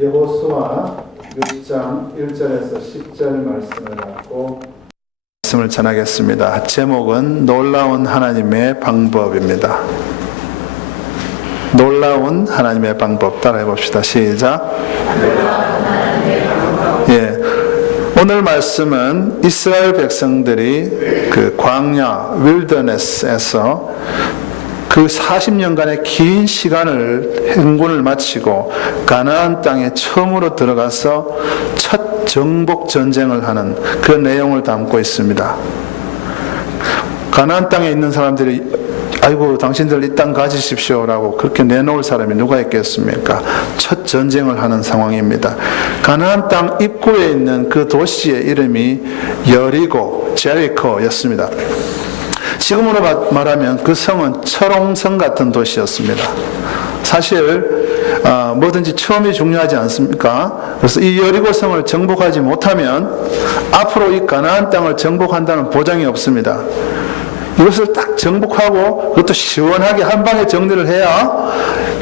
여호수아 6장 1절에서 10절 말씀을 갖고 말씀을 전하겠습니다. 제목은 놀라운 하나님의 방법입니다. 놀라운 하나님의 방법 따라해 봅시다. 시작. 예. 오늘 말씀은 이스라엘 백성들이 그 광야 윌더네스에서 그 40년간의 긴 시간을 행군을 마치고 가나안 땅에 처음으로 들어가서 첫 정복 전쟁을 하는 그 내용을 담고 있습니다. 가나안 땅에 있는 사람들이 아이고 당신들 이 땅 가지십시오라고 그렇게 내놓을 사람이 누가 있겠습니까? 첫 전쟁을 하는 상황입니다. 가나안 땅 입구에 있는 그 도시의 이름이 여리고 제리코였습니다. 지금으로 말하면 그 성은 철옹성 같은 도시였습니다. 사실 뭐든지 처음이 중요하지 않습니까? 그래서 이 여리고 성을 정복하지 못하면 앞으로 이 가나안 땅을 정복한다는 보장이 없습니다. 이것을 딱 정복하고 그것도 시원하게 한 방에 정리를 해야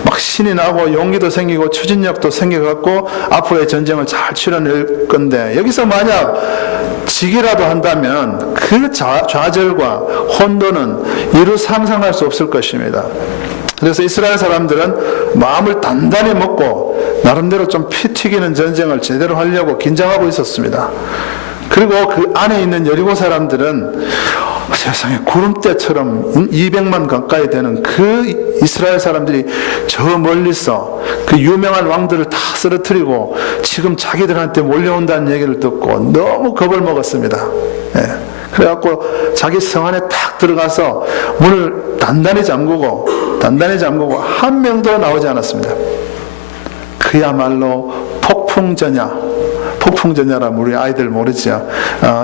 막 신이 나고 용기도 생기고 추진력도 생겨갖고 앞으로의 전쟁을 잘 치러낼 건데, 여기서 만약 지기라도 한다면 그 좌절과 혼돈은 이루 상상할 수 없을 것입니다. 그래서 이스라엘 사람들은 마음을 단단히 먹고 나름대로 좀 피 튀기는 전쟁을 제대로 하려고 긴장하고 있었습니다. 그리고 그 안에 있는 여리고 사람들은 세상에 구름대처럼 200만 가까이 되는 그 이스라엘 사람들이 저 멀리서 그 유명한 왕들을 다 쓰러뜨리고 지금 자기들한테 몰려온다는 얘기를 듣고 너무 겁을 먹었습니다. 예. 그래갖고 자기 성 안에 딱 들어가서 문을 단단히 잠그고 한 명도 나오지 않았습니다. 그야말로 폭풍전야라 우리 아이들 모르죠.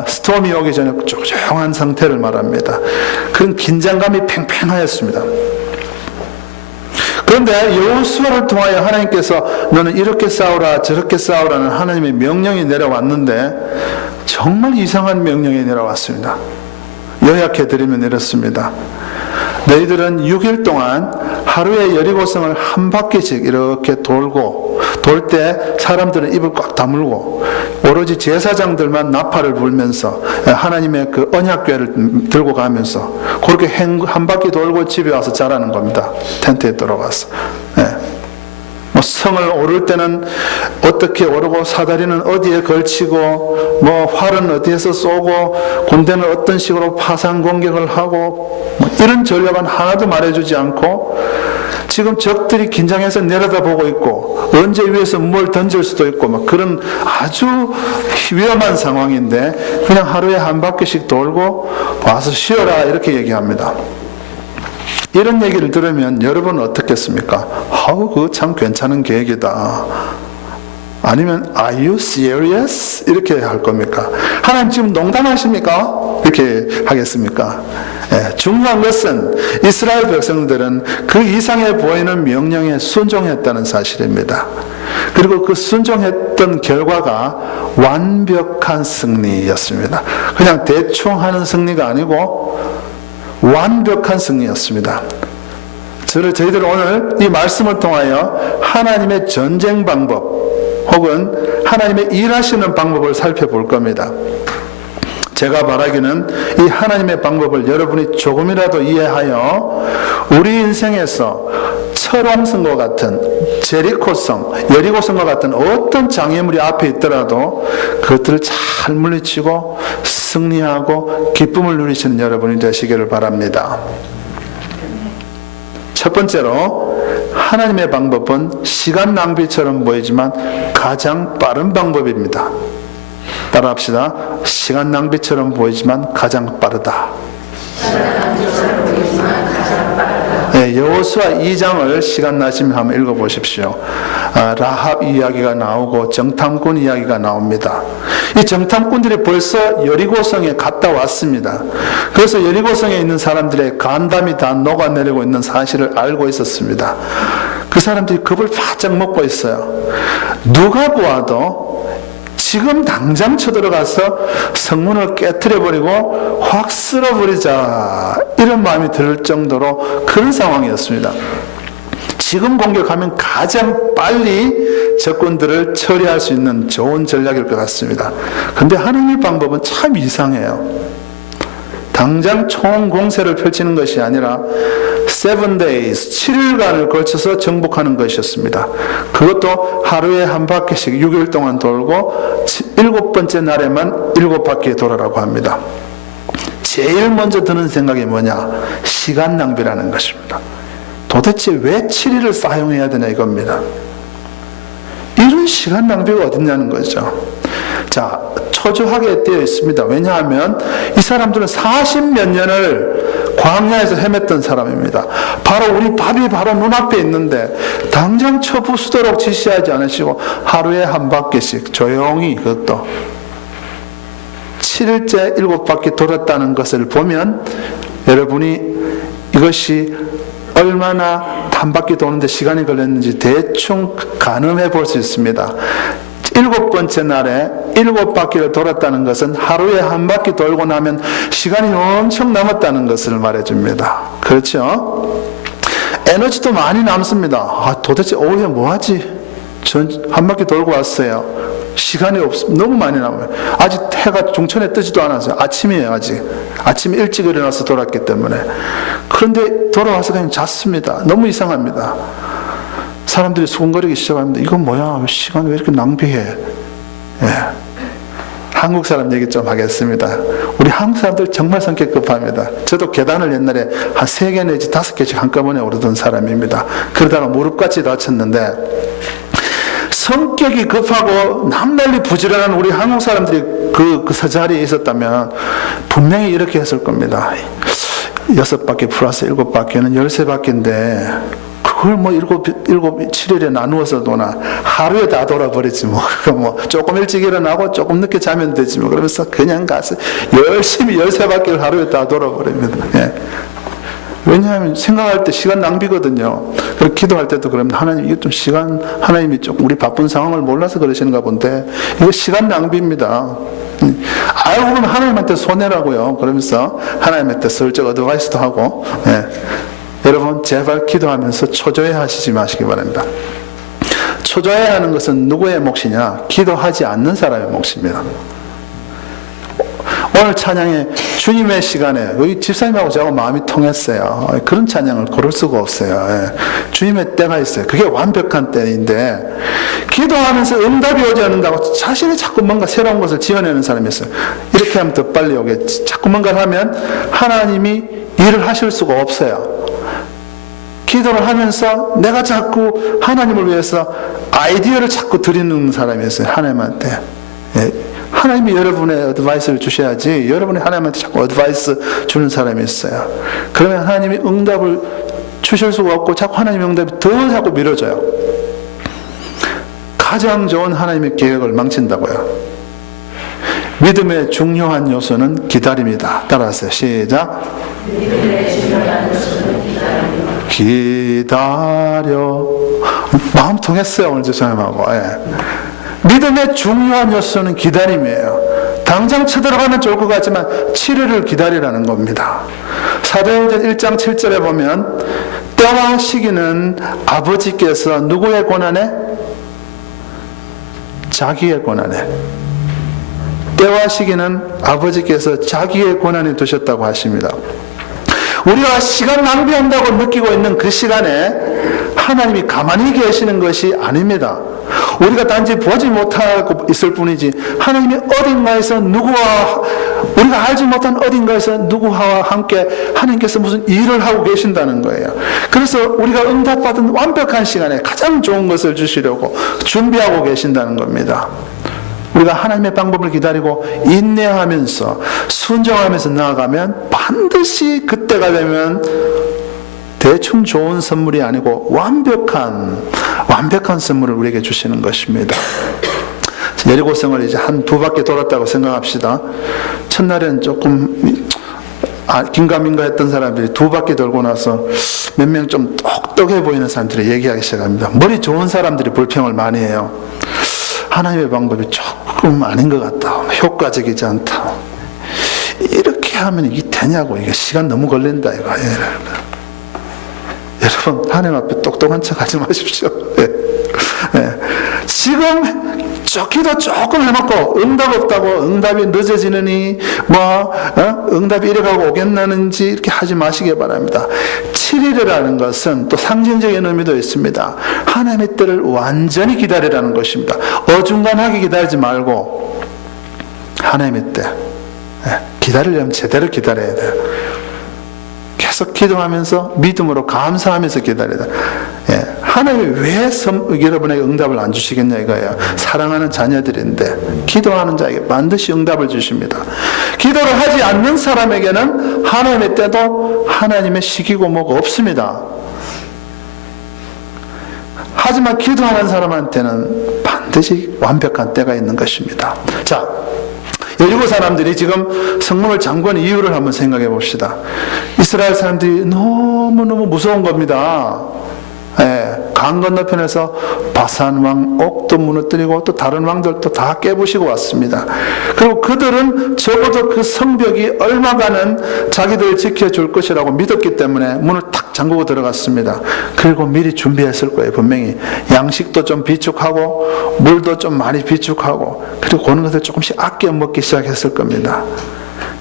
스톰이 오기 전에 조용한 상태를 말합니다. 그런 긴장감이 팽팽하였습니다. 그런데 여호수아를 통하여 하나님께서 너는 이렇게 싸우라 저렇게 싸우라는 하나님의 명령이 내려왔는데 정말 이상한 명령이 내려왔습니다. 요약해 드리면 이렇습니다. 너희들은 6일 동안 하루에 여리고성을 한 바퀴씩 이렇게 돌 때 사람들은 입을 꽉 다물고 오로지 제사장들만 나팔을 불면서 하나님의 그 언약궤를 들고 가면서 그렇게 한 바퀴 돌고 집에 와서 자라는 겁니다. 텐트에 들어가서. 뭐 성을 오를 때는 어떻게 오르고 사다리는 어디에 걸치고 뭐 활은 어디에서 쏘고 군대는 어떤 식으로 파상 공격을 하고 뭐 이런 전략은 하나도 말해주지 않고 지금 적들이 긴장해서 내려다보고 있고 언제 위에서 뭘 던질 수도 있고 막 그런 아주 위험한 상황인데 그냥 하루에 한 바퀴씩 돌고 와서 쉬어라 이렇게 얘기합니다. 이런 얘기를 들으면 여러분은 어떻겠습니까? 그거 참 괜찮은 계획이다. 아니면 Are you serious? 이렇게 할 겁니까? 하나님 지금 농담하십니까? 이렇게 하겠습니까? 중요한 것은 이스라엘 백성들은 그 이상해 보이는 명령에 순종했다는 사실입니다. 그리고 그 순종했던 결과가 완벽한 승리였습니다. 그냥 대충 하는 승리가 아니고 완벽한 승리였습니다. 저희들 오늘 이 말씀을 통하여 하나님의 전쟁 방법 혹은 하나님의 일하시는 방법을 살펴볼 겁니다. 제가 바라기는 이 하나님의 방법을 여러분이 조금이라도 이해하여 우리 인생에서 철옹성과 같은 제리코성, 여리고성과 같은 어떤 장애물이 앞에 있더라도 그것들을 잘 물리치고 승리하고 기쁨을 누리시는 여러분이 되시기를 바랍니다. 첫 번째로 하나님의 방법은 시간 낭비처럼 보이지만 가장 빠른 방법입니다. 따라합시다. 시간 낭비처럼 보이지만 가장 빠르다. 여호수아 2장을 시간 나시면 한번 읽어보십시오. 라합 이야기가 나오고 정탐꾼 이야기가 나옵니다. 이 정탐꾼들이 벌써 여리고성에 갔다 왔습니다. 그래서 여리고성에 있는 사람들의 간담이 다 녹아내리고 있는 사실을 알고 있었습니다. 그 사람들이 겁을 바짝 먹고 있어요. 누가 보아도 지금 당장 쳐들어가서 성문을 깨트려버리고 확 쓸어버리자 이런 마음이 들 정도로 그런 상황이었습니다. 지금 공격하면 가장 빨리 적군들을 처리할 수 있는 좋은 전략일 것 같습니다. 근데 하나님의 방법은 참 이상해요. 당장 총공세를 펼치는 것이 아니라 7 days, 7일간을 걸쳐서 정복하는 것이었습니다. 그것도 하루에 한 바퀴씩 6일 동안 돌고 7번째 날에만 7바퀴 돌아라고 합니다. 제일 먼저 드는 생각이 뭐냐? 시간 낭비라는 것입니다. 도대체 왜 7일을 사용해야 되냐 이겁니다. 이런 시간 낭비가 어딨냐는 거죠. 자, 초조하게 되어 있습니다. 왜냐하면 이 사람들은 40몇 년을 광야에서 헤맸던 사람입니다. 바로 우리 밥이 바로 눈앞에 있는데 당장 처부수도록 지시하지 않으시고 하루에 한 바퀴씩 조용히, 그것도 7일째 7바퀴 돌았다는 것을 보면 여러분이 이것이 얼마나 한 바퀴 도는데 시간이 걸렸는지 대충 가늠해 볼 수 있습니다. 7번째 날에 7바퀴를 돌았다는 것은 하루에 한 바퀴 돌고 나면 시간이 엄청 남았다는 것을 말해줍니다. 그렇죠? 에너지도 많이 남습니다. 도대체 오후에 뭐하지? 전 한 바퀴 돌고 왔어요. 시간이 너무 많이 남아요. 아직 해가 중천에 뜨지도 않았어요. 아침이에요, 아직. 아침에 일찍 일어나서 돌았기 때문에. 그런데 돌아와서 그냥 잤습니다. 너무 이상합니다. 사람들이 수군거리기 시작합니다. 이건 뭐야? 시간 왜 이렇게 낭비해? 예. 한국 사람 얘기 좀 하겠습니다. 우리 한국 사람들 정말 성격 급합니다. 저도 계단을 옛날에 한 3개 내지 5개씩 한꺼번에 오르던 사람입니다. 그러다가 무릎까지 다쳤는데 성격이 급하고 남달리 부지런한 우리 한국 사람들이 그 자리에 있었다면 분명히 이렇게 했을 겁니다. 6바퀴 플러스 7바퀴는 13바퀴인데 그걸 뭐 7일에 나누어서 도나 하루에 다 돌아버리지 뭐. 뭐 조금 일찍 일어나고 조금 늦게 자면 되지 뭐. 그러면서 그냥 가서 열심히 13바퀴를 하루에 다 돌아버립니다. 예. 왜냐하면 생각할 때 시간 낭비거든요. 그리고 기도할 때도 그러면 하나님 이게 좀 시간, 하나님이 조금 우리 바쁜 상황을 몰라서 그러시는가 본데 이거 시간 낭비입니다. 알고 보면 하나님한테 손해라고요. 그러면서 하나님한테 슬쩍 어드바이스도 하고. 예. 여러분 제발 기도하면서 초조해 하시지 마시기 바랍니다. 초조해 하는 것은 누구의 몫이냐? 기도하지 않는 사람의 몫입니다. 오늘 찬양에 주님의 시간에 여기 집사님하고 저하고 마음이 통했어요. 그런 찬양을 고를 수가 없어요. 예. 주님의 때가 있어요. 그게 완벽한 때인데 기도하면서 응답이 오지 않는다고 자신이 자꾸 뭔가 새로운 것을 지어내는 사람이 있어요. 이렇게 하면 더 빨리 오겠지. 자꾸 뭔가를 하면 하나님이 일을 하실 수가 없어요. 기도를 하면서 내가 자꾸 하나님을 위해서 아이디어를 자꾸 드리는 사람이 있어요. 하나님한테. 예. 하나님이 여러분의 어드바이스를 주셔야지 여러분이 하나님한테 자꾸 어드바이스 주는 사람이 있어요. 그러면 하나님이 응답을 주실 수가 없고 자꾸 하나님의 응답이 더 자꾸 미뤄져요. 가장 좋은 하나님의 계획을 망친다고요. 믿음의 중요한 요소는 기다림이다. 따라하세요. 시작. 믿음의 중요한 요소는 기다림이다. 기다려. 마음 통했어요. 오늘 집사님하고. 예. 믿음의 중요한 요소는 기다림이에요. 당장 쳐들어가면 좋을 것 같지만 7일을 기다리라는 겁니다. 사도행전 1장 7절에 보면 때와 시기는 아버지께서 누구의 권한에? 자기의 권한에. 때와 시기는 아버지께서 자기의 권한에 두셨다고 하십니다. 우리가 시간 낭비한다고 느끼고 있는 그 시간에 하나님이 가만히 계시는 것이 아닙니다. 우리가 단지 보지 못하고 있을 뿐이지 하나님이 어딘가에서 누구와 우리가 알지 못한 어딘가에서 누구와 함께 하나님께서 무슨 일을 하고 계신다는 거예요. 그래서 우리가 응답받은 완벽한 시간에 가장 좋은 것을 주시려고 준비하고 계신다는 겁니다. 우리가 하나님의 방법을 기다리고 인내하면서 순종하면서 나아가면 반드시 그때가 되면 대충 좋은 선물이 아니고 완벽한 선물을 우리에게 주시는 것입니다. 여리고성을 이제 한 2바퀴 돌았다고 생각합시다. 첫날에는 조금 긴가민가 했던 사람들이 2바퀴 돌고 나서 몇 명 좀 똑똑해 보이는 사람들이 얘기하기 시작합니다. 머리 좋은 사람들이 불평을 많이 해요. 하나님의 방법이 조금 아닌 것 같다. 효과적이지 않다. 이렇게 하면 이게 되냐고. 이게 시간 너무 걸린다. 이거. 여러분 하나님 앞에 똑똑한 척 하지 마십시오. 예. 예. 지금 기도 조금 해놓고 응답 없다고 응답이 늦어지느니 응답이 이래가고 오겠나는지 이렇게 하지 마시기 바랍니다. 7일이라는 것은 또 상징적인 의미도 있습니다. 하나님의 때를 완전히 기다리라는 것입니다. 어중간하게 기다리지 말고 하나님의 때 기다리려면 제대로 기다려야 돼요. 계속 기도하면서 믿음으로 감사하면서 기다려야 돼요. 하나님이 왜 여러분에게 응답을 안 주시겠냐 이거예요. 사랑하는 자녀들인데 기도하는 자에게 반드시 응답을 주십니다. 기도를 하지 않는 사람에게는 하나님의 때도 하나님의 시기고 뭐가 없습니다. 하지만 기도하는 사람한테는 반드시 완벽한 때가 있는 것입니다. 자, 여리고 사람들이 지금 성문을 잠근 이유를 한번 생각해 봅시다. 이스라엘 사람들이 너무너무 무서운 겁니다. 강 건너편에서 바산 왕 옥도 무너뜨리고 또 다른 왕들도 다 깨부시고 왔습니다. 그리고 그들은 적어도 그 성벽이 얼마간은 자기들을 지켜줄 것이라고 믿었기 때문에 문을 탁 잠그고 들어갔습니다. 그리고 미리 준비했을 거예요. 분명히 양식도 좀 비축하고 물도 좀 많이 비축하고 그리고 그런 것을 조금씩 아껴 먹기 시작했을 겁니다.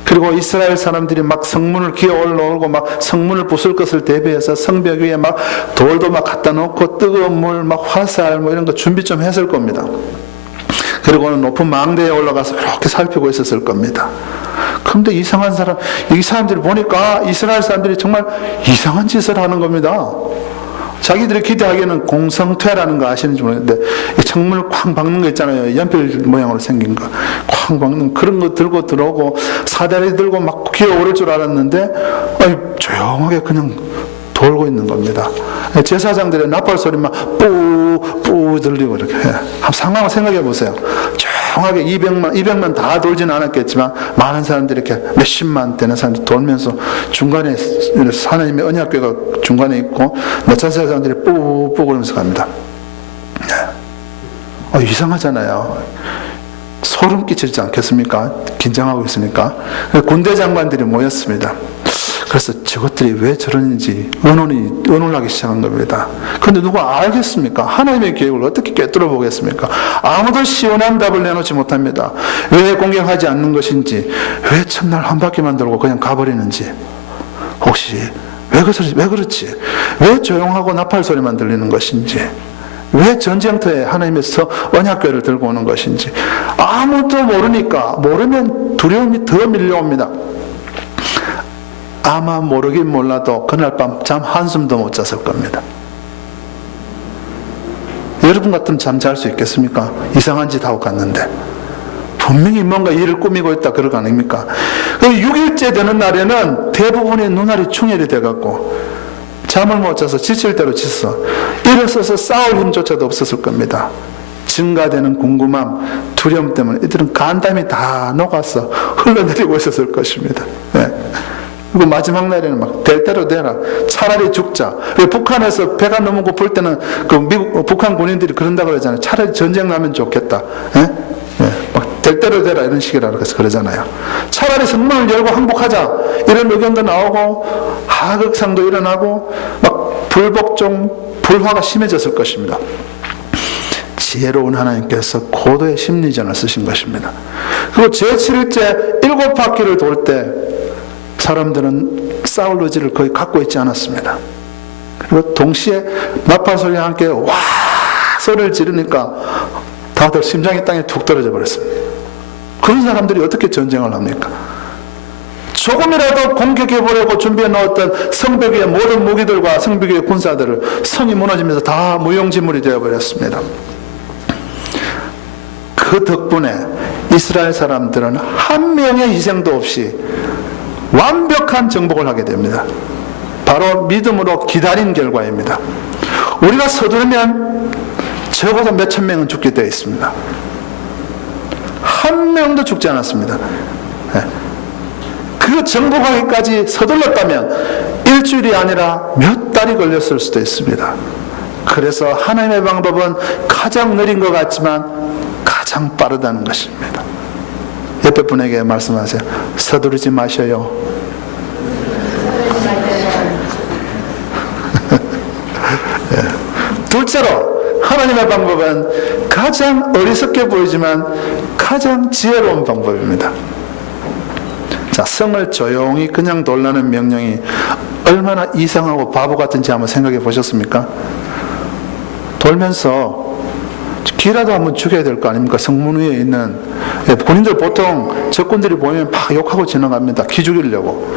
그리고 이스라엘 사람들이 막 성문을 기어 올라오고 막 성문을 부술 것을 대비해서 성벽 위에 막 돌도 막 갖다 놓고 뜨거운 물, 막 화살 뭐 이런 거 준비 좀 했을 겁니다. 그리고는 높은 망대에 올라가서 이렇게 살피고 있었을 겁니다. 그런데 이 사람들이 보니까 이스라엘 사람들이 정말 이상한 짓을 하는 겁니다. 자기들이 기대하기에는 공성퇴라는 거 아시는지 모르겠는데 창문을 쾅 박는 거 있잖아요. 연필 모양으로 생긴 거 쾅 박는 그런 거 들고 들어오고 사다리 들고 막 기어오를 줄 알았는데 조용하게 그냥 돌고 있는 겁니다. 제사장들의 나팔 소리만 뿌뿌 들리고 이렇게 한번 상황을 생각해 보세요. 조용하게 200만 다 돌지는 않았겠지만 많은 사람들이 이렇게 몇십만 되는 사람들이 돌면서 중간에 하나님의 언약궤가 중간에 있고 제사장들이 뿌뿌 그러면서 갑니다. 이상하잖아요. 소름 끼치지 않겠습니까? 긴장하고 있으니까. 군대 장관들이 모였습니다. 그래서 저것들이 왜 저러는지 의논하기 시작한 겁니다. 그런데 누가 알겠습니까? 하나님의 계획을 어떻게 꿰뚫어 보겠습니까? 아무도 시원한 답을 내놓지 못합니다. 왜 공격하지 않는 것인지, 왜 첫날 한 바퀴만 돌고 그냥 가버리는지, 혹시 왜 그렇지? 왜 조용하고 나팔 소리만 들리는 것인지, 왜 전쟁터에 하나님의 언약궤를 들고 오는 것인지 아무도 모르면 두려움이 더 밀려옵니다. 아마 모르긴 몰라도 그날 밤 잠 한숨도 못 잤을 겁니다. 여러분 같으면 잠 잘 수 있겠습니까? 이상한 짓 하고 갔는데 분명히 뭔가 일을 꾸미고 있다 그럴 거 아닙니까? 6일째 되는 날에는 대부분의 눈알이 충혈이 돼갖고 잠을 못 자서 지칠 대로 지쳐 일어서서 싸울 힘조차도 없었을 겁니다. 증가되는 궁금함, 두려움 때문에 이들은 간담이 다 녹아서 흘러내리고 있었을 것입니다. 그리고 마지막 날에는 막 될 대로 되라. 차라리 죽자. 왜 북한에서 배가 너무 고플 때는 북한 군인들이 그런다 그러잖아요. 차라리 전쟁 나면 좋겠다. 막 될 대로 되라 이런 식이라고 해서 그러잖아요. 차라리 성문을 열고 항복하자 이런 의견도 나오고 하극상도 일어나고 막 불복종 불화가 심해졌을 것입니다. 지혜로운 하나님께서 고도의 심리전을 쓰신 것입니다. 그리고 제7일째 7바퀴를 돌 때 사람들은 싸울 의지를 거의 갖고 있지 않았습니다. 그리고 동시에 나팔 소리와 함께 와 소리를 지르니까 다들 심장이 땅에 툭 떨어져 버렸습니다. 그런 사람들이 어떻게 전쟁을 합니까? 조금이라도 공격해보려고 준비해 놓았던 성벽 위의 모든 무기들과 성벽 위의 군사들을 성이 무너지면서 다 무용지물이 되어버렸습니다. 그 덕분에 이스라엘 사람들은 한 명의 희생도 없이 완벽한 정복을 하게 됩니다. 바로 믿음으로 기다린 결과입니다. 우리가 서두르면 적어도 몇천 명은 죽게 되어 있습니다. 한 명도 죽지 않았습니다. 그 정복하기까지 서둘렀다면 일주일이 아니라 몇 달이 걸렸을 수도 있습니다. 그래서 하나님의 방법은 가장 느린 것 같지만 가장 빠르다는 것입니다. 옆에 분에게 말씀하세요. 서두르지 마셔요. 둘째로 하나님의 방법은 가장 어리석게 보이지만 가장 지혜로운 방법입니다. 자, 성을 조용히 그냥 돌라는 명령이 얼마나 이상하고 바보 같은지 한번 생각해 보셨습니까? 돌면서 기라도 한번 죽여야 될 거 아닙니까? 성문 위에 있는 군인들, 보통 적군들이 보이면 막 욕하고 지나갑니다. 기 죽이려고.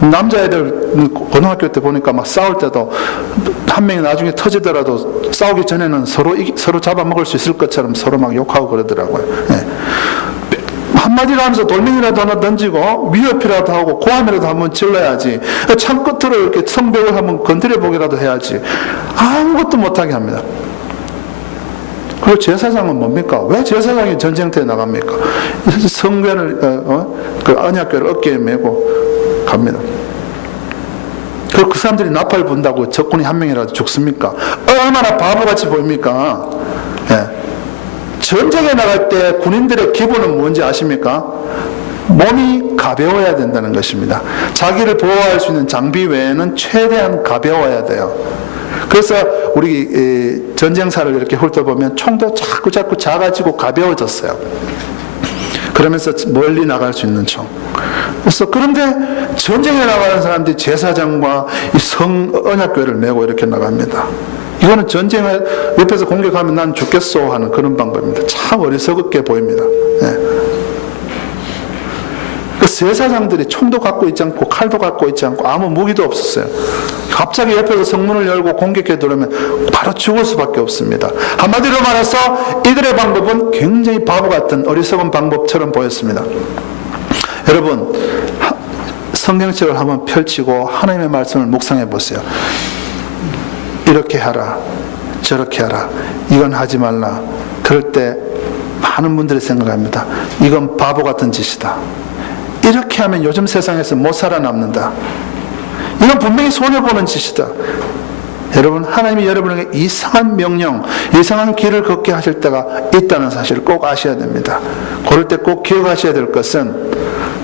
남자애들 고등학교 때 보니까 막 싸울 때도 한 명이 나중에 터지더라도 싸우기 전에는 서로 잡아먹을 수 있을 것처럼 서로 막 욕하고 그러더라고요. 한마디로 하면서 돌멩이라도 하나 던지고 위협이라도 하고 고함이라도 한번 질러야지. 창 끝으로 이렇게 성벽을 한번 건드려 보기라도 해야지. 아무것도 못하게 합니다. 그리고 제사장은 뭡니까? 왜 제사장이 전쟁터에 나갑니까? 성궤를, 그 언약궤를 어깨에 메고 갑니다. 그리고 그 사람들이 나팔 분다고 적군이 한 명이라도 죽습니까? 얼마나 바보같이 보입니까? 예. 전쟁에 나갈 때 군인들의 기본은 뭔지 아십니까? 몸이 가벼워야 된다는 것입니다. 자기를 보호할 수 있는 장비 외에는 최대한 가벼워야 돼요. 그래서 우리 전쟁사를 이렇게 훑어보면 총도 자꾸 작아지고 가벼워졌어요. 그러면서 멀리 나갈 수 있는 총. 그래서 그런데 전쟁에 나가는 사람들이 제사장과 이 언약궤를 메고 이렇게 나갑니다. 이거는 전쟁에 옆에서 공격하면 난 죽겠소 하는 그런 방법입니다. 참 어리석게 보입니다. 그 제사장들이 총도 갖고 있지 않고 칼도 갖고 있지 않고 아무 무기도 없었어요. 갑자기 옆에서 성문을 열고 공격해 들어오면 바로 죽을 수밖에 없습니다. 한마디로 말해서 이들의 방법은 굉장히 바보 같은 어리석은 방법처럼 보였습니다. 여러분, 성경책을 한번 펼치고 하나님의 말씀을 묵상해 보세요. 이렇게 하라, 저렇게 하라, 이건 하지 말라. 그럴 때 많은 분들이 생각합니다. 이건 바보 같은 짓이다. 이렇게 하면 요즘 세상에서 못 살아남는다. 이건 분명히 손해보는 짓이다. 여러분, 하나님이 여러분에게 이상한 명령, 이상한 길을 걷게 하실 때가 있다는 사실을 꼭 아셔야 됩니다. 그럴 때 꼭 기억하셔야 될 것은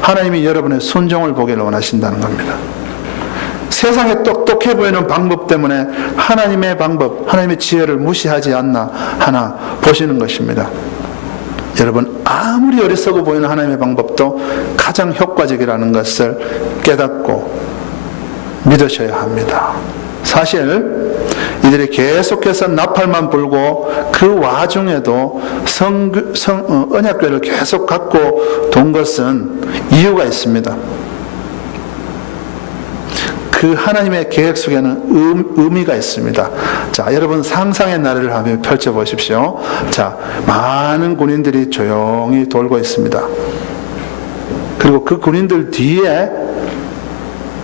하나님이 여러분의 순종을 보기를 원하신다는 겁니다. 세상에 똑똑해 보이는 방법 때문에 하나님의 방법, 하나님의 지혜를 무시하지 않나 하나 보시는 것입니다. 여러분, 아무리 어리석어 보이는 하나님의 방법도 가장 효과적이라는 것을 깨닫고 믿으셔야 합니다. 사실 이들이 계속해서 나팔만 불고 그 와중에도 언약궤를 계속 갖고 돈 것은 이유가 있습니다. 그 하나님의 계획 속에는 의미가 있습니다. 자, 여러분 상상의 나래를 한번 펼쳐보십시오. 자, 많은 군인들이 조용히 돌고 있습니다. 그리고 그 군인들 뒤에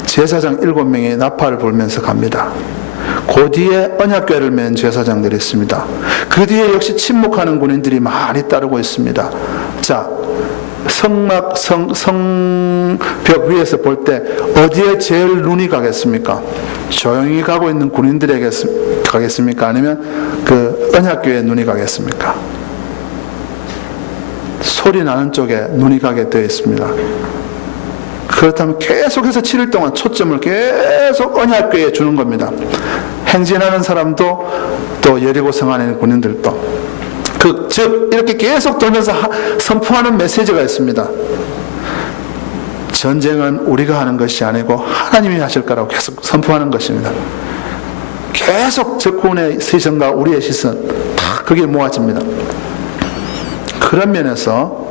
제사장 7명이 나팔을 불면서 갑니다. 그 뒤에 언약궤를 맨 제사장들이 있습니다. 그 뒤에 역시 침묵하는 군인들이 많이 따르고 있습니다. 자, 성벽 위에서 볼 때 어디에 제일 눈이 가겠습니까? 조용히 가고 있는 군인들에게 가겠습니까? 아니면 그 언약궤에 눈이 가겠습니까? 소리 나는 쪽에 눈이 가게 되어 있습니다. 그렇다면 계속해서 7일 동안 초점을 계속 언약궤에 주는 겁니다. 행진하는 사람도 또 여리고성 안에 있는 군인들도 즉 이렇게 계속 돌면서 선포하는 메시지가 있습니다. 전쟁은 우리가 하는 것이 아니고 하나님이 하실 거라고 계속 선포하는 것입니다. 계속 적군의 시선과 우리의 시선 다 그게 모아집니다. 그런 면에서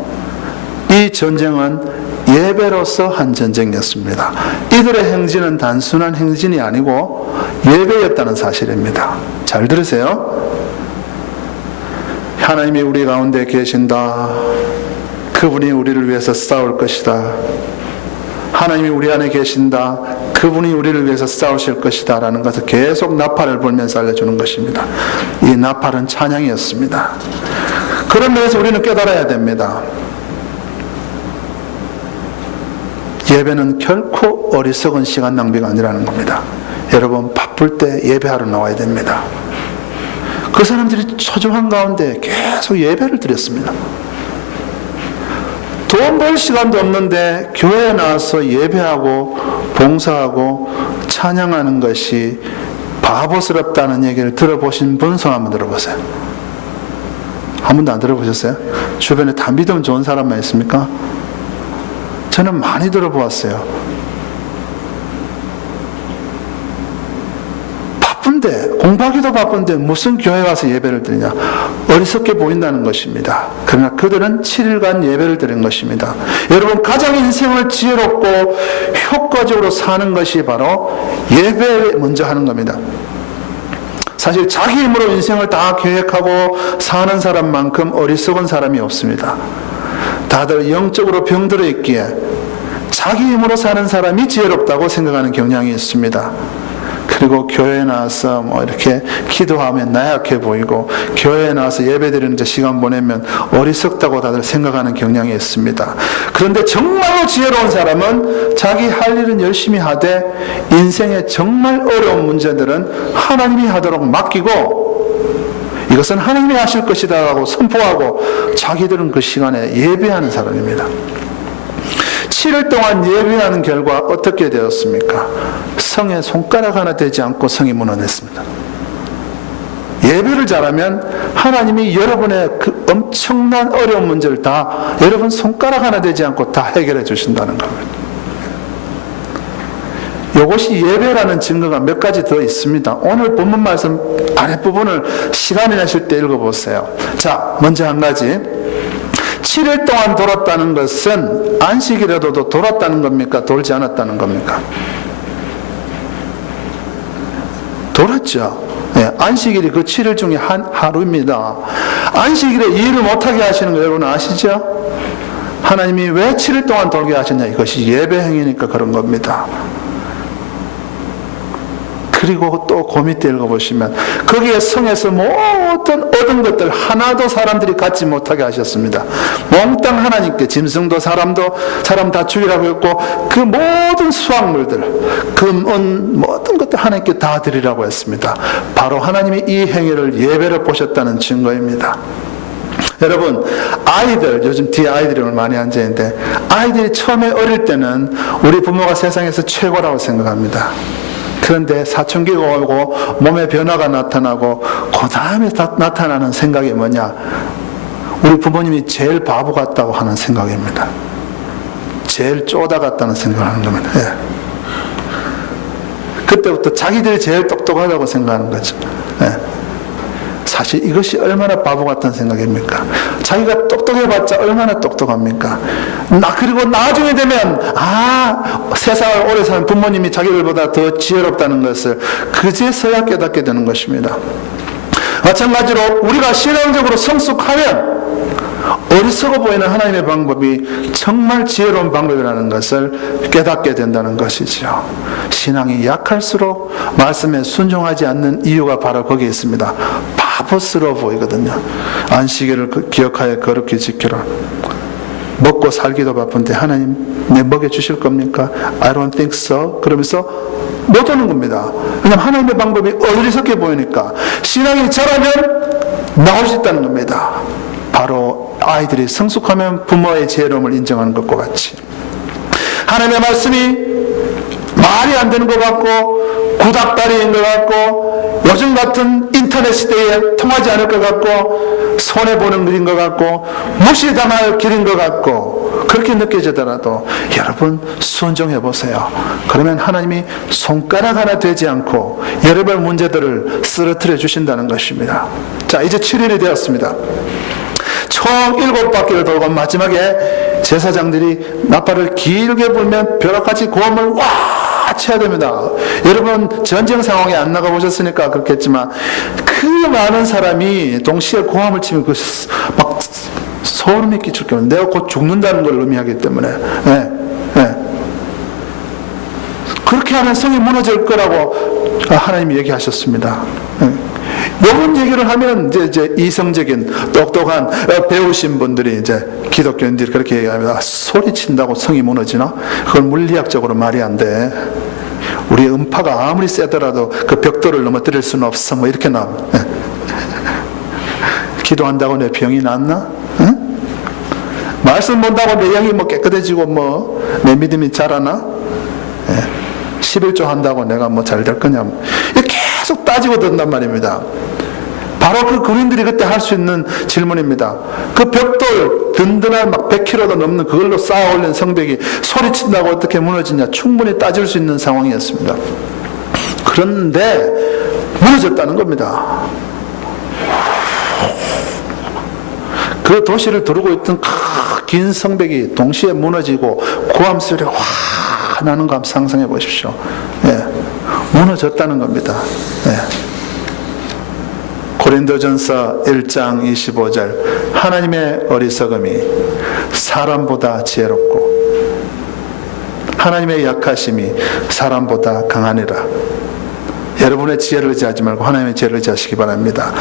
이 전쟁은 예배로서 한 전쟁이었습니다. 이들의 행진은 단순한 행진이 아니고 예배였다는 사실입니다. 잘 들으세요. 하나님이 우리 가운데 계신다. 그분이 우리를 위해서 싸울 것이다. 하나님이 우리 안에 계신다. 그분이 우리를 위해서 싸우실 것이다 라는 것을 계속 나팔을 불면서 알려주는 것입니다. 이 나팔은 찬양이었습니다. 그런 면에서 우리는 깨달아야 됩니다. 예배는 결코 어리석은 시간 낭비가 아니라는 겁니다. 여러분, 바쁠 때 예배하러 나와야 됩니다. 그 사람들이 초조한 가운데 계속 예배를 드렸습니다. 돈 벌 시간도 없는데 교회에 나와서 예배하고 봉사하고 찬양하는 것이 바보스럽다는 얘기를 들어보신 분 손 한번 들어보세요. 한 번도 안 들어보셨어요? 주변에 다 믿음 좋은 사람만 있습니까? 저는 많이 들어보았어요. 바쁜데, 공부하기도 바쁜데 무슨 교회 가서 예배를 드리냐? 어리석게 보인다는 것입니다. 그러나 그들은 7일간 예배를 드린 것입니다. 여러분, 가장 인생을 지혜롭고 효과적으로 사는 것이 바로 예배 먼저 하는 겁니다. 사실 자기 힘으로 인생을 다 계획하고 사는 사람만큼 어리석은 사람이 없습니다. 다들 영적으로 병들어 있기에 자기 힘으로 사는 사람이 지혜롭다고 생각하는 경향이 있습니다. 그리고 교회에 나와서 뭐 이렇게 기도하면 나약해 보이고, 교회에 나와서 예배드리는 데 시간 보내면 어리석다고 다들 생각하는 경향이 있습니다. 그런데 정말로 지혜로운 사람은 자기 할 일은 열심히 하되 인생의 정말 어려운 문제들은 하나님이 하도록 맡기고, 이것은 하나님이 하실 것이다 라고 선포하고 자기들은 그 시간에 예배하는 사람입니다. 7일 동안 예배하는 결과 어떻게 되었습니까? 성에 손가락 하나 되지 않고 성이 무너졌습니다. 예배를 잘하면 하나님이 여러분의 그 엄청난 어려운 문제를 다 여러분 손가락 하나 되지 않고 다 해결해 주신다는 겁니다. 이것이 예배라는 증거가 몇 가지 더 있습니다. 오늘 본문 말씀 아랫부분을 시간이 나실 때 읽어보세요. 자, 먼저 한 가지. 7일 동안 돌았다는 것은 안식일에도 돌았다는 겁니까? 돌지 않았다는 겁니까? 돌았죠. 네, 안식일이 그 7일 중에 하루입니다. 안식일에 일을 못하게 하시는 거 여러분 아시죠? 하나님이 왜 7일 동안 돌게 하셨냐? 이것이 예배 행위니까 그런 겁니다. 그리고 또 그 밑에 읽어보시면 거기에 성에서 모든 얻은 것들 하나도 사람들이 갖지 못하게 하셨습니다. 몽땅 하나님께 짐승도 사람 다 죽이라고 했고, 그 모든 수확물들, 금, 은, 모든 것들 하나님께 다 드리라고 했습니다. 바로 하나님이 이 행위를 예배를 보셨다는 증거입니다. 여러분, 아이들, 요즘 뒤에 아이들이 오늘 많이 앉아있는데, 아이들이 처음에 어릴 때는 우리 부모가 세상에서 최고라고 생각합니다. 그런데 사춘기가 오고 몸에 변화가 나타나고 그 다음에 나타나는 생각이 뭐냐? 우리 부모님이 제일 바보 같다고 하는 생각입니다. 제일 쪼다 같다는 생각을 하는 겁니다. 예. 그때부터 자기들이 제일 똑똑하다고 생각하는 거죠. 예. 사실 이것이 얼마나 바보 같은 생각입니까? 자기가 똑똑해봤자 얼마나 똑똑합니까? 그리고 나중에 되면 세상을 오래 사는 부모님이 자기들보다 더 지혜롭다는 것을 그제서야 깨닫게 되는 것입니다. 마찬가지로 우리가 신앙적으로 성숙하면 어리석어 보이는 하나님의 방법이 정말 지혜로운 방법이라는 것을 깨닫게 된다는 것이죠. 신앙이 약할수록 말씀에 순종하지 않는 이유가 바로 거기에 있습니다. 바보스러워 보이거든요. 안식일을 기억하여 거룩히 지키라. 먹고 살기도 바쁜데 하나님 내 먹여주실 겁니까? I don't think so. 그러면서 못 오는 겁니다. 왜냐하면 하나님의 방법이 어리석게 보이니까. 신앙이 자라면 나올 수 있다는 겁니다. 바로 아이들이 성숙하면 부모의 지혜로움을 인정하는 것과 같이, 하나님의 말씀이 말이 안 되는 것 같고 구닥다리인 것 같고 요즘 같은 인터넷 시대에 통하지 않을 것 같고 손해보는 일인 것 같고 무시당할 길인 것 같고 그렇게 느껴지더라도 여러분 순종해 보세요. 그러면 하나님이 손가락 하나 되지 않고 여러분의 문제들을 쓰러뜨려 주신다는 것입니다. 자, 이제 7일이 되었습니다. 총 7바퀴를 돌고 마지막에 제사장들이 나팔을 길게 불면 벼락같이 고함을 와 쳐야 됩니다. 여러분 전쟁 상황에 안 나가 보셨으니까 그렇겠지만 그 많은 사람이 동시에 고함을 치면 막 소름이 끼칠 거예요. 내가 곧 죽는다는 걸 의미하기 때문에. 네, 네. 그렇게 하면 성이 무너질 거라고 하나님이 얘기하셨습니다. 네. 이런 얘기를 하면 이제 이성적인 똑똑한 배우신 분들이 이제 기독교인들이 그렇게 얘기합니다. 소리친다고 성이 무너지나? 그건 물리학적으로 말이 안 돼. 우리의 음파가 아무리 세더라도 그 벽돌을 넘어뜨릴 수는 없어. 뭐 이렇게 나옵니다. 기도한다고 내 병이 낫나? 응? 말씀 본다고 내 영이 뭐 깨끗해지고 뭐 내 믿음이 자라나? 11조 한다고 내가 뭐 잘 될 거냐? 계속 따지고 든단 말입니다. 바로 그 군인들이 그때 할 수 있는 질문입니다. 그 벽돌 든든한 막 100kg도 넘는 그걸로 쌓아 올린 성벽이 소리친다고 어떻게 무너지냐, 충분히 따질 수 있는 상황이었습니다. 그런데 무너졌다는 겁니다. 그 도시를 두르고 있던 긴 성벽이 동시에 무너지고 고함 소리가 확 나는 거 한번 상상해 보십시오. 예, 무너졌다는 겁니다. 예. 고린도전서 1장 25절 하나님의 어리석음이 사람보다 지혜롭고 하나님의 약하심이 사람보다 강하니라. 여러분의 지혜를 의지하지 말고 하나님의 지혜를 의지하시기 바랍니다.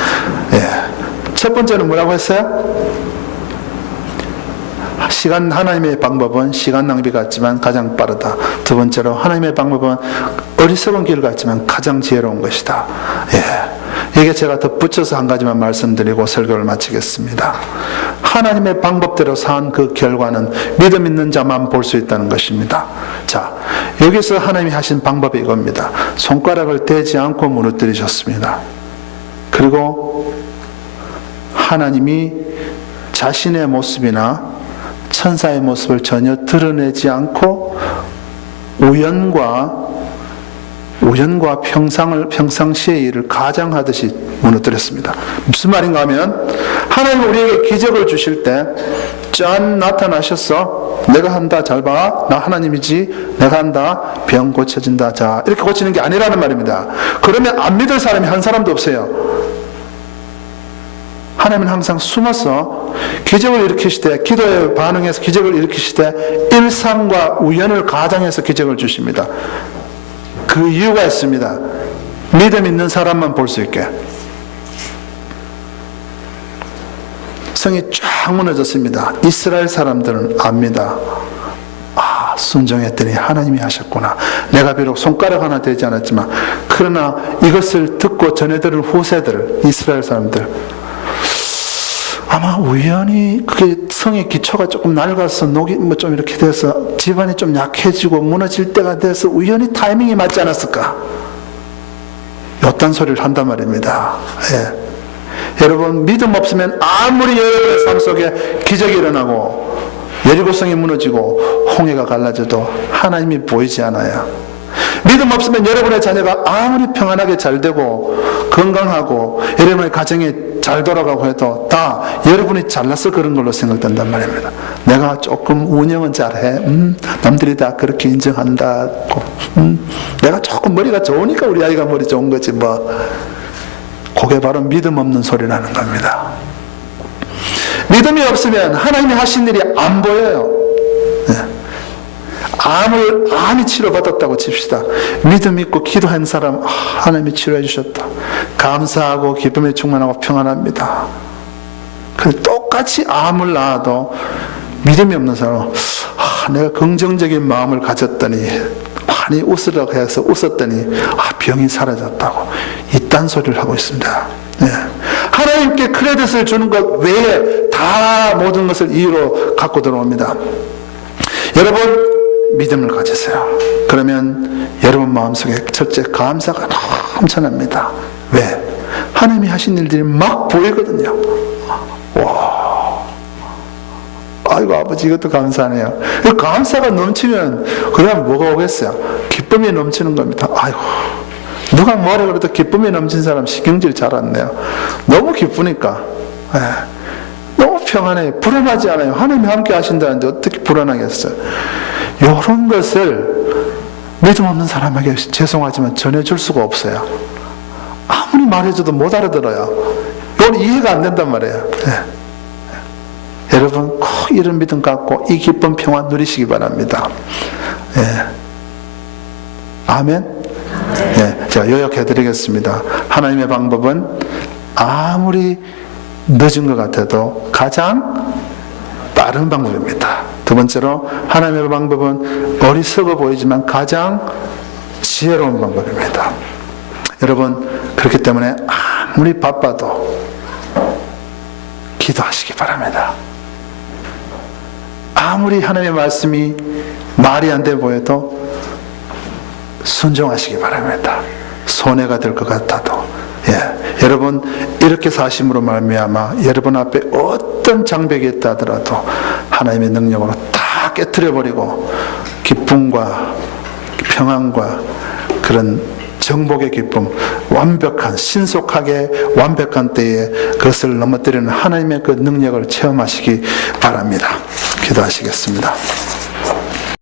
예. 첫 번째는 뭐라고 했어요? 하나님의 방법은 시간 낭비 같지만 가장 빠르다. 두 번째로 하나님의 방법은 어리석은 길 같지만 가장 지혜로운 것이다. 예. 이게 제가 덧붙여서 한 가지만 말씀드리고 설교를 마치겠습니다. 하나님의 방법대로 산 그 결과는 믿음 있는 자만 볼 수 있다는 것입니다. 자, 여기서 하나님이 하신 방법이 이겁니다. 손가락을 대지 않고 무너뜨리셨습니다. 그리고 하나님이 자신의 모습이나 천사의 모습을 전혀 드러내지 않고 우연과 평상시의 일을 가장하듯이 무너뜨렸습니다. 무슨 말인가 하면 하나님 우리에게 기적을 주실 때 짠 나타나셨어. 내가 한다. 잘 봐. 나 하나님이지. 내가 한다. 병 고쳐진다. 자, 이렇게 고치는 게 아니라는 말입니다. 그러면 안 믿을 사람이 한 사람도 없어요. 하나님은 항상 숨어서 기적을 일으키시되, 기도에 반응해서 기적을 일으키시되 일상과 우연을 가장해서 기적을 주십니다. 그 이유가 있습니다. 믿음 있는 사람만 볼 수 있게. 성이 쫙 무너졌습니다. 이스라엘 사람들은 압니다. 아, 순종했더니 하나님이 하셨구나. 내가 비록 손가락 하나 되지 않았지만, 그러나 이것을 듣고 전해들은 후세들, 이스라엘 사람들, 아마 우연히 그게 성의 기초가 조금 낡아서 녹이 뭐 좀 이렇게 돼서 집안이 좀 약해지고 무너질 때가 돼서 우연히 타이밍이 맞지 않았을까? 요딴 소리를 한단 말입니다. 예. 여러분, 믿음 없으면 아무리 여러분의 삶 속에 기적이 일어나고 여리고성이 무너지고 홍해가 갈라져도 하나님이 보이지 않아요. 믿음 없으면 여러분의 자녀가 아무리 평안하게 잘 되고 건강하고 여러분의 가정이 잘 돌아가고 해도 다 여러분이 잘나서 그런 걸로 생각된단 말입니다. 내가 조금 운영은 잘해. 남들이 다 그렇게 인정한다고. 내가 조금 머리가 좋으니까 우리 아이가 머리 좋은 거지 뭐. 그게 바로 믿음 없는 소리라는 겁니다. 믿음이 없으면 하나님이 하신 일이 안 보여요. 네. 암이 치료받았다고 칩시다. 믿음 있고 기도한 사람, 하나님이 치료해 주셨다. 감사하고 기쁨에 충만하고 평안합니다. 똑같이 암을 낳아도 믿음이 없는 사람은 내가 긍정적인 마음을 가졌더니 많이 웃으라고 해서 웃었더니 병이 사라졌다고 이딴 소리를 하고 있습니다. 네. 하나님께 크레딧을 주는 것 외에 다 모든 것을 이유로 갖고 들어옵니다. 여러분, 믿음을 가지세요. 그러면 여러분 마음속에 첫째 감사가 넘쳐납니다. 왜? 하나님이 하신 일들이 막 보이거든요. 와, 아이고 아버지 이것도 감사하네요. 감사가 넘치면 그냥 뭐가 오겠어요? 기쁨이 넘치는 겁니다. 아이고, 누가 뭐라 그래도 기쁨이 넘친 사람 신경질 잘 안 내요. 너무 기쁘니까. 너무 평안해요. 불안하지 않아요. 하나님이 함께 하신다는데 어떻게 불안하겠어요? 이런 것을 믿음 없는 사람에게 죄송하지만 전해줄 수가 없어요. 아무리 말해줘도 못 알아들어요. 이건 이해가 안 된단 말이에요. 네. 여러분 꼭 이런 믿음 갖고 이 기쁜 평안 누리시기 바랍니다. 네. 아멘. 네. 제가 요약해 드리겠습니다. 하나님의 방법은 아무리 늦은 것 같아도 가장 빠른 방법입니다. 두 번째로 하나님의 방법은 어리석어 보이지만 가장 지혜로운 방법입니다. 여러분, 그렇기 때문에 아무리 바빠도 기도하시기 바랍니다. 아무리 하나님의 말씀이 말이 안 돼 보여도 순종하시기 바랍니다. 손해가 될 것 같아도, 여러분 이렇게 사심으로 말미암아 여러분 앞에 어떤 장벽이 있다 하더라도 하나님의 능력으로 다 깨트려버리고 기쁨과 평안과 그런 정복의 기쁨, 완벽한, 신속하게 완벽한 때에 그것을 넘어뜨리는 하나님의 그 능력을 체험하시기 바랍니다. 기도하시겠습니다.